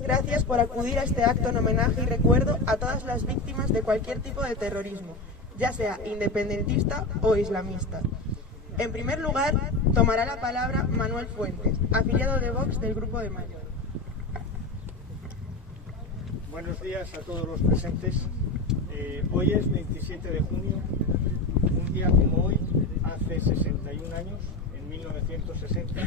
Gracias por acudir a este acto en homenaje y recuerdo a todas las víctimas de cualquier tipo de terrorismo, ya sea independentista o islamista. En primer lugar, tomará la palabra Manuel Fuentes, afiliado de Vox del Grupo de Mayo. Buenos días a todos los presentes. Hoy es 27 de junio, un día como hoy, hace 61 años, en 1960,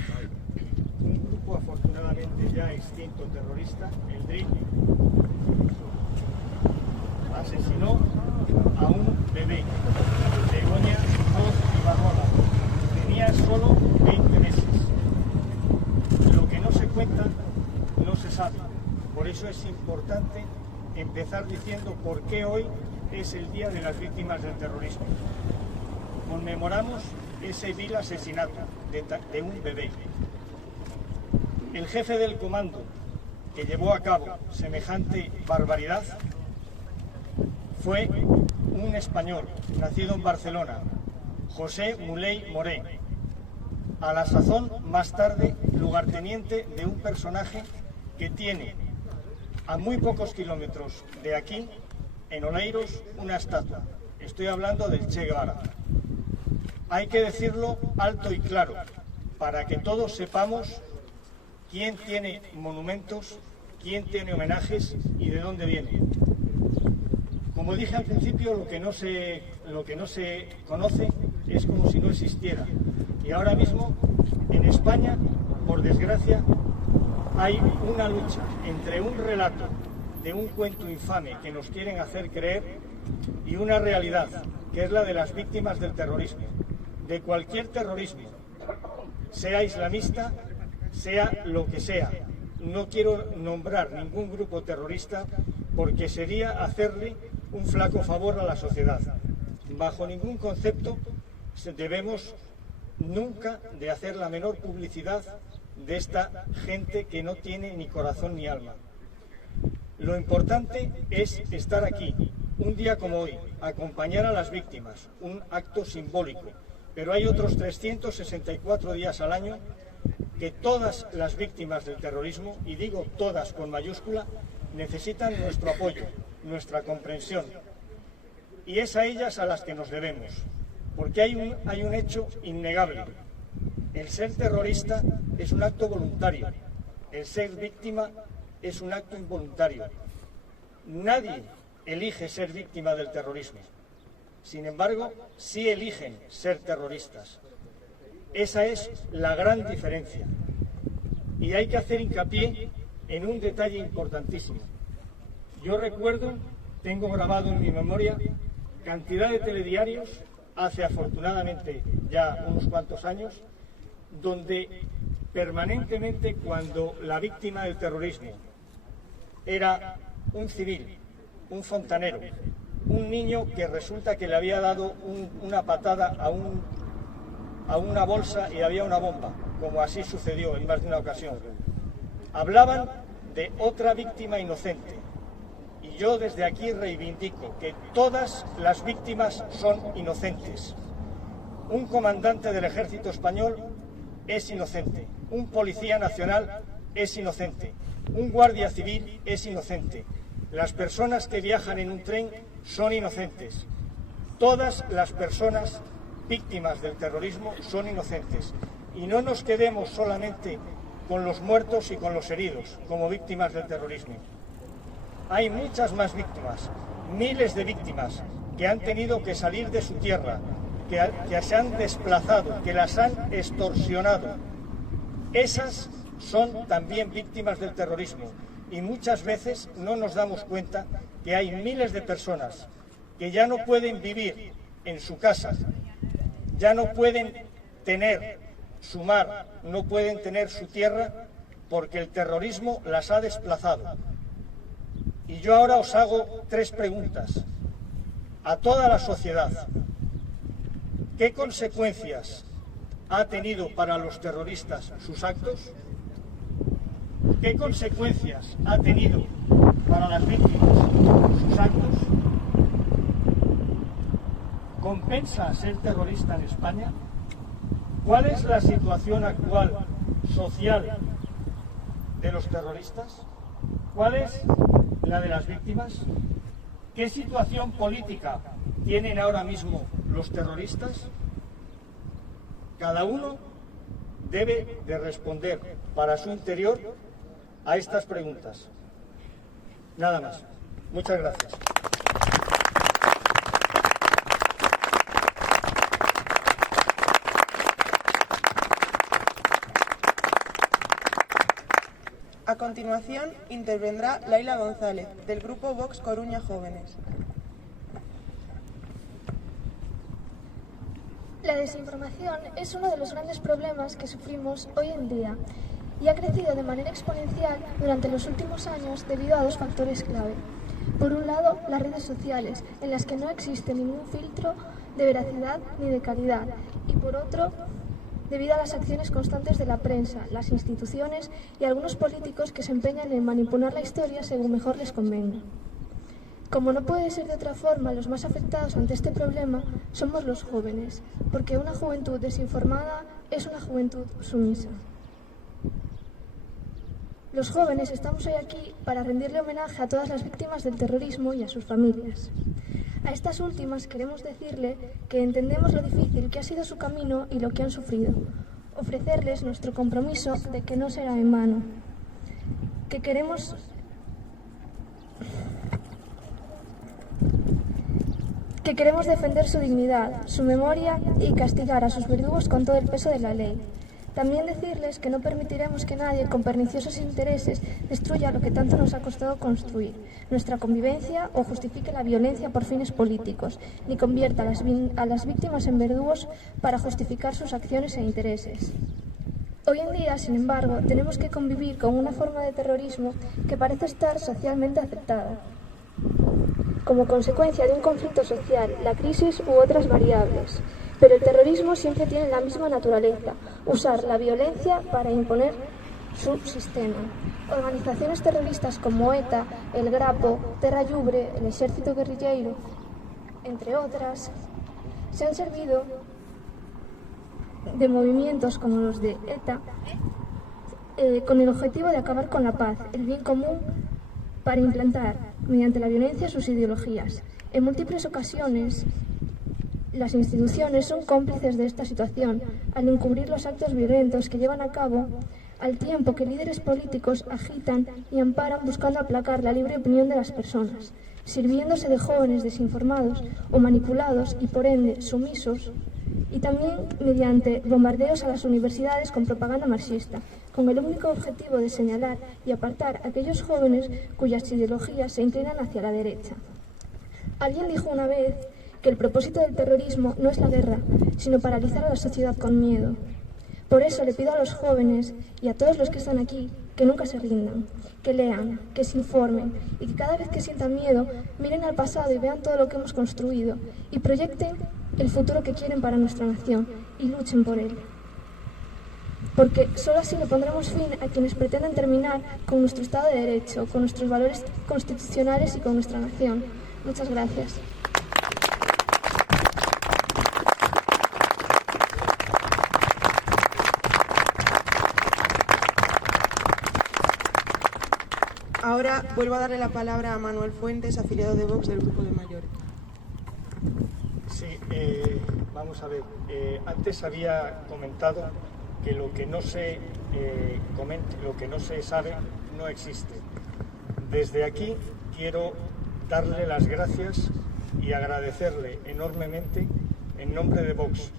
un grupo afortunadamente ya extinto terrorista, el DRIP, asesinó a un bebé, Begoña Roz Ibarrola. Tenía solo 20 meses. Lo que no se cuenta no se sabe. Por eso es importante empezar diciendo por qué hoy es el Día de las Víctimas del Terrorismo. Conmemoramos ese vil asesinato de un bebé. El jefe del comando que llevó a cabo semejante barbaridad fue un español, nacido en Barcelona, José Muley Moré, a la sazón más tarde lugarteniente de un personaje que tiene a muy pocos kilómetros de aquí, en Oleiros, una estatua. Estoy hablando del Che Guevara. Hay que decirlo alto y claro, para que todos sepamos quién tiene monumentos, quién tiene homenajes y de dónde viene. Como dije al principio, lo que no se conoce es como si no existiera. Y ahora mismo, en España, por desgracia, hay una lucha entre un relato de un cuento infame que nos quieren hacer creer y una realidad, que es la de las víctimas del terrorismo, de cualquier terrorismo, sea islamista, sea lo que sea. No quiero nombrar ningún grupo terrorista porque sería hacerle un flaco favor a la sociedad. Bajo ningún concepto debemos nunca de hacer la menor publicidad de esta gente que no tiene ni corazón ni alma. Lo importante es estar aquí, un día como hoy, acompañar a las víctimas, un acto simbólico, pero hay otros 364 días al año que todas las víctimas del terrorismo, y digo todas con mayúscula, necesitan nuestro apoyo, nuestra comprensión, y es a ellas a las que nos debemos, porque hay un hecho innegable. El ser terrorista es un acto voluntario, el ser víctima es un acto involuntario. Nadie elige ser víctima del terrorismo. Sin embargo, sí eligen ser terroristas. Esa es la gran diferencia. Y hay que hacer hincapié en un detalle importantísimo. Yo recuerdo, tengo grabado en mi memoria, cantidad de telediarios, hace afortunadamente ya unos cuantos años, donde permanentemente, cuando la víctima del terrorismo era un civil, un fontanero, un niño que resulta que le había dado una patada a una bolsa y había una bomba, como así sucedió en más de una ocasión, hablaban de otra víctima inocente. Y yo desde aquí reivindico que todas las víctimas son inocentes. Un comandante del ejército español es inocente, un policía nacional es inocente, un guardia civil es inocente, las personas que viajan en un tren son inocentes. Todas las personas víctimas del terrorismo son inocentes. Y no nos quedemos solamente con los muertos y con los heridos como víctimas del terrorismo. Hay muchas más víctimas, miles de víctimas que han tenido que salir de su tierra, que se han desplazado, que las han extorsionado. Esas son también víctimas del terrorismo y muchas veces no nos damos cuenta que hay miles de personas que ya no pueden vivir en su casa, ya no pueden tener su mar, no pueden tener su tierra porque el terrorismo las ha desplazado. Y yo ahora os hago tres preguntas a toda la sociedad. ¿Qué consecuencias ha tenido para los terroristas sus actos? ¿Qué consecuencias ha tenido para las víctimas sus actos? ¿Compensa ser terrorista en España? ¿Cuál es la situación actual social de los terroristas? ¿Cuál es la de las víctimas? ¿Qué situación política tienen ahora mismo los terroristas? Cada uno debe de responder para su interior a estas preguntas. Nada más. Muchas gracias. A continuación, intervendrá Laila González, del Grupo Vox Coruña Jóvenes. La desinformación es uno de los grandes problemas que sufrimos hoy en día y ha crecido de manera exponencial durante los últimos años debido a dos factores clave. Por un lado, las redes sociales, en las que no existe ningún filtro de veracidad ni de calidad, y por otro, debido a las acciones constantes de la prensa, las instituciones y algunos políticos que se empeñan en manipular la historia según mejor les convenga. Como no puede ser de otra forma, los más afectados ante este problema somos los jóvenes, porque una juventud desinformada es una juventud sumisa. Los jóvenes estamos hoy aquí para rendirle homenaje a todas las víctimas del terrorismo y a sus familias. A estas últimas queremos decirle que entendemos lo difícil que ha sido su camino y lo que han sufrido. Ofrecerles nuestro compromiso de que no será en vano. Que queremos defender su dignidad, su memoria y castigar a sus verdugos con todo el peso de la ley. También decirles que no permitiremos que nadie con perniciosos intereses destruya lo que tanto nos ha costado construir, nuestra convivencia, o justifique la violencia por fines políticos, ni convierta a las víctimas en verdugos para justificar sus acciones e intereses. Hoy en día, sin embargo, tenemos que convivir con una forma de terrorismo que parece estar socialmente aceptada, como consecuencia de un conflicto social, la crisis u otras variables. Pero el terrorismo siempre tiene la misma naturaleza, usar la violencia para imponer su sistema. Organizaciones terroristas como ETA, el Grapo, Terra Llubre, el Ejército Guerrillero, entre otras, se han servido de movimientos como los de ETA con el objetivo de acabar con la paz, el bien común, para implantar mediante la violencia sus ideologías. En múltiples ocasiones, las instituciones son cómplices de esta situación al encubrir los actos violentos que llevan a cabo, al tiempo que líderes políticos agitan y amparan buscando aplacar la libre opinión de las personas, sirviéndose de jóvenes desinformados o manipulados y por ende sumisos, y también mediante bombardeos a las universidades con propaganda marxista, con el único objetivo de señalar y apartar a aquellos jóvenes cuyas ideologías se inclinan hacia la derecha. Alguien dijo una vez que el propósito del terrorismo no es la guerra, sino paralizar a la sociedad con miedo. Por eso le pido a los jóvenes y a todos los que están aquí que nunca se rindan, que lean, que se informen y que cada vez que sientan miedo miren al pasado y vean todo lo que hemos construido y proyecten el futuro que quieren para nuestra nación y luchen por él. Porque solo así le pondremos fin a quienes pretenden terminar con nuestro Estado de Derecho, con nuestros valores constitucionales y con nuestra nación. Muchas gracias. Ahora vuelvo a darle la palabra a Manuel Fuentes, afiliado de Vox del Grupo de Mallorca. Sí, vamos a ver. Antes había comentado que lo que no se lo que no se sabe no existe. Desde aquí quiero darle las gracias y agradecerle enormemente en nombre de Vox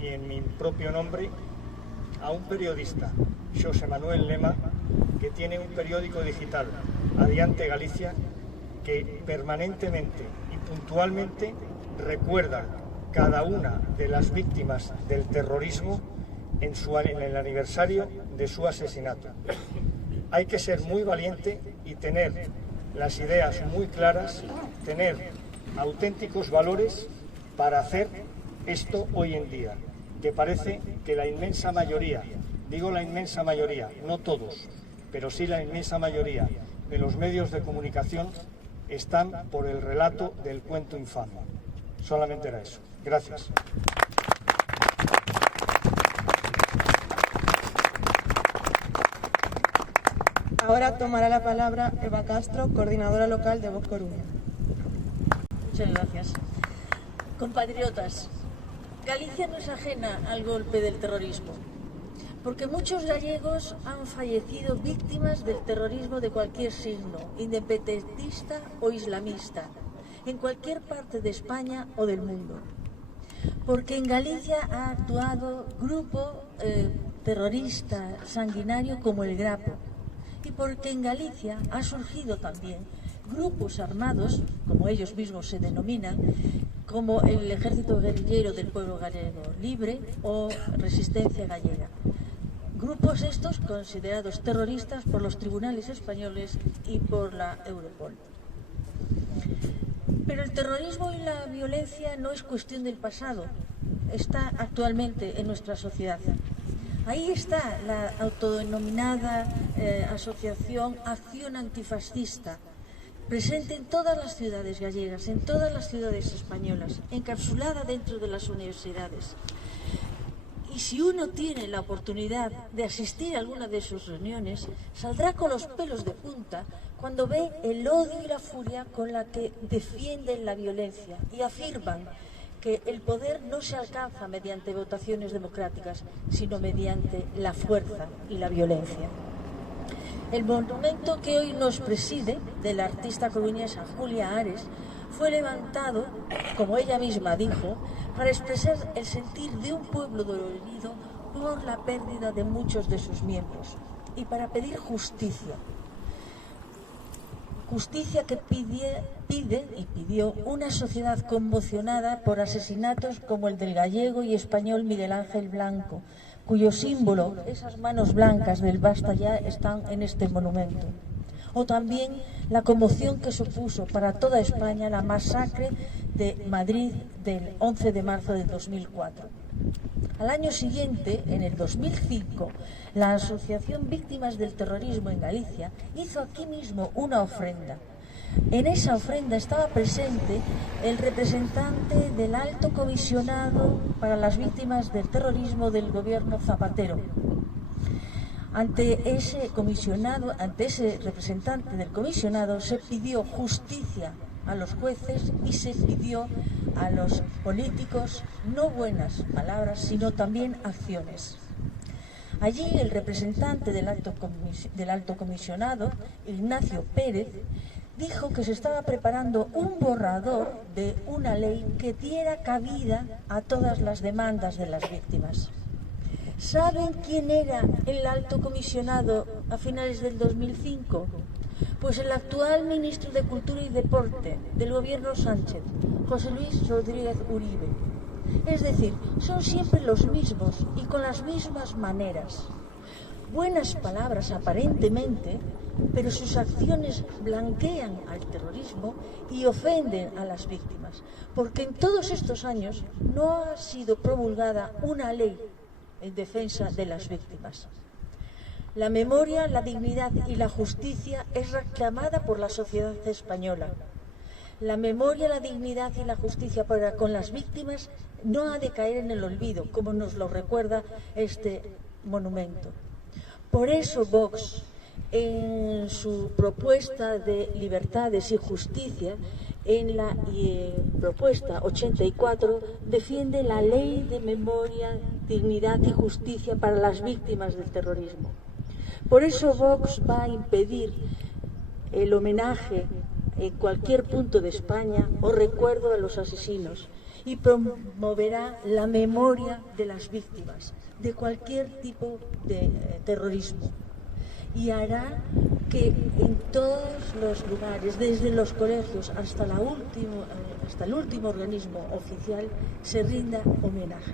y en mi propio nombre a un periodista, Xosé Manuel Lema, que tiene un periódico digital, Adiante Galicia, que permanentemente y puntualmente recuerda cada una de las víctimas del terrorismo en el aniversario de su asesinato. Hay que ser muy valiente y tener las ideas muy claras, tener auténticos valores para hacer esto hoy en día, que parece que la inmensa mayoría, digo la inmensa mayoría, no todos, pero sí la inmensa mayoría de los medios de comunicación están por el relato del cuento infame. Solamente era eso. Gracias. Ahora tomará la palabra Eva Castro, coordinadora local de Vox Coruña. Muchas gracias. Compatriotas, Galicia no es ajena al golpe del terrorismo, porque muchos gallegos han fallecido víctimas del terrorismo de cualquier signo, independentista o islamista, en cualquier parte de España o del mundo. Porque en Galicia ha actuado grupo terrorista sanguinario como el Grapo, y porque en Galicia ha surgido también grupos armados, como ellos mismos se denominan, como el Ejército Guerrillero del Pueblo Gallego Libre o Resistencia Gallega. Grupos estos considerados terroristas por los tribunales españoles y por la Europol. Pero el terrorismo y la violencia no es cuestión del pasado, está actualmente en nuestra sociedad. Ahí está la autodenominada Asociación Acción Antifascista, presente en todas las ciudades gallegas, en todas las ciudades españolas, encapsulada dentro de las universidades. Y si uno tiene la oportunidad de asistir a alguna de sus reuniones, saldrá con los pelos de punta cuando ve el odio y la furia con la que defienden la violencia y afirman que el poder no se alcanza mediante votaciones democráticas, sino mediante la fuerza y la violencia. El monumento que hoy nos preside, de la artista coruñesa Julia Ares, fue levantado, como ella misma dijo, para expresar el sentir de un pueblo dolorido por la pérdida de muchos de sus miembros y para pedir justicia. Justicia que pide y pidió una sociedad conmocionada por asesinatos como el del gallego y español Miguel Ángel Blanco, cuyo símbolo, esas manos blancas del basta ya, están en este monumento. O también la conmoción que supuso para toda España la masacre de Madrid del 11 de marzo de 2004. Al año siguiente, en el 2005, la Asociación Víctimas del Terrorismo en Galicia hizo aquí mismo una ofrenda. En esa ofrenda estaba presente el representante del Alto Comisionado para las Víctimas del Terrorismo del gobierno Zapatero. Ante ese representante del comisionado se pidió justicia a los jueces y se pidió a los políticos no buenas palabras, sino también acciones. Allí el representante del Alto Comisionado, Ignacio Pérez, dijo que se estaba preparando un borrador de una ley que diera cabida a todas las demandas de las víctimas. ¿Saben quién era el Alto Comisionado a finales del 2005? Pues el actual ministro de Cultura y Deporte del gobierno Sánchez, José Luis Rodríguez Uribe. Es decir, son siempre los mismos y con las mismas maneras. Buenas palabras aparentemente, pero sus acciones blanquean al terrorismo y ofenden a las víctimas, porque en todos estos años no ha sido promulgada una ley en defensa de las víctimas. La memoria, la dignidad y la justicia es reclamada por la sociedad española. La memoria, la dignidad y la justicia para con las víctimas no ha de caer en el olvido, como nos lo recuerda este monumento. Por eso Vox, en su propuesta de libertades y justicia, en la propuesta 84, defiende la ley de memoria, dignidad y justicia para las víctimas del terrorismo. Por eso Vox va a impedir el homenaje en cualquier punto de España o recuerdo a los asesinos y promoverá la memoria de las víctimas de cualquier tipo de terrorismo. Y hará que en todos los lugares, desde los colegios hasta el último organismo oficial, se rinda homenaje.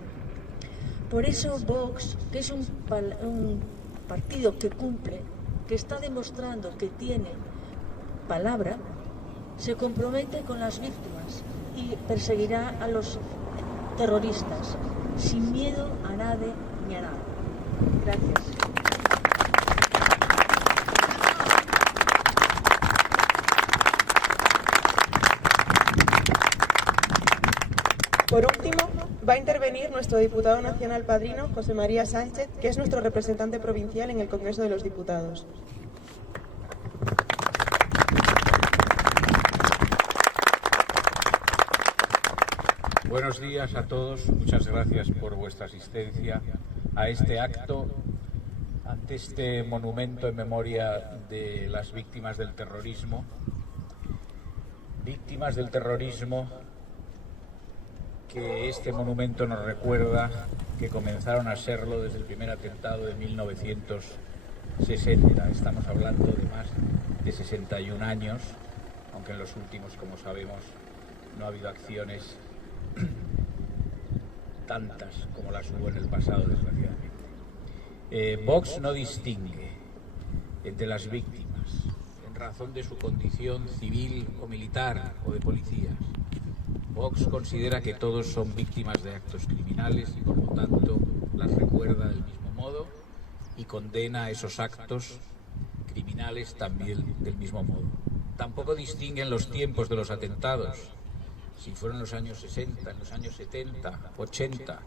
Por eso Vox, que es un partido que cumple, que está demostrando que tiene palabra, se compromete con las víctimas y perseguirá a los terroristas, sin miedo a nadie ni a nada. Gracias. Por último, va a intervenir nuestro diputado nacional padrino, José María Sánchez, que es nuestro representante provincial en el Congreso de los Diputados. Buenos días a todos. Muchas gracias por vuestra asistencia a este acto, ante este monumento en memoria de las víctimas del terrorismo. Víctimas del terrorismo que este monumento nos recuerda que comenzaron a serlo desde el primer atentado de 1960. Estamos hablando de más de 61 años, aunque en los últimos, como sabemos, no ha habido acciones tantas como las hubo en el pasado, desgraciadamente. Vox no distingue entre las víctimas en razón de su condición civil o militar o de policías. Vox considera que todos son víctimas de actos criminales y por lo tanto las recuerda del mismo modo y condena esos actos criminales también del mismo modo. Tampoco distinguen los tiempos de los atentados, si fueron en los años 60, en los años 70, 80,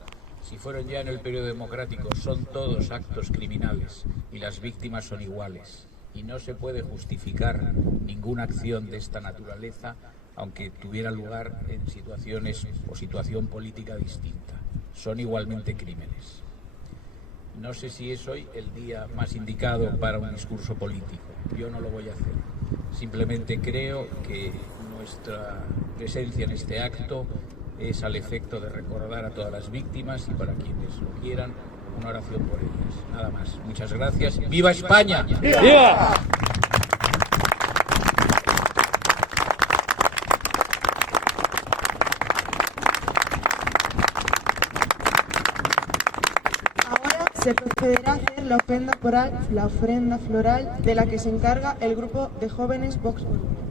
si fueron ya en el periodo democrático, son todos actos criminales y las víctimas son iguales. Y no se puede justificar ninguna acción de esta naturaleza, aunque tuviera lugar en situaciones o situación política distinta. Son igualmente crímenes. No sé si es hoy el día más indicado para un discurso político. Yo no lo voy a hacer. Simplemente creo que nuestra presencia en este acto es al efecto de recordar a todas las víctimas y para quienes lo quieran, una oración por ellas. Nada más. Muchas gracias. ¡Viva España! ¡Viva! Se procederá a hacer la ofrenda floral de la que se encarga el grupo de jóvenes Vox Volumen.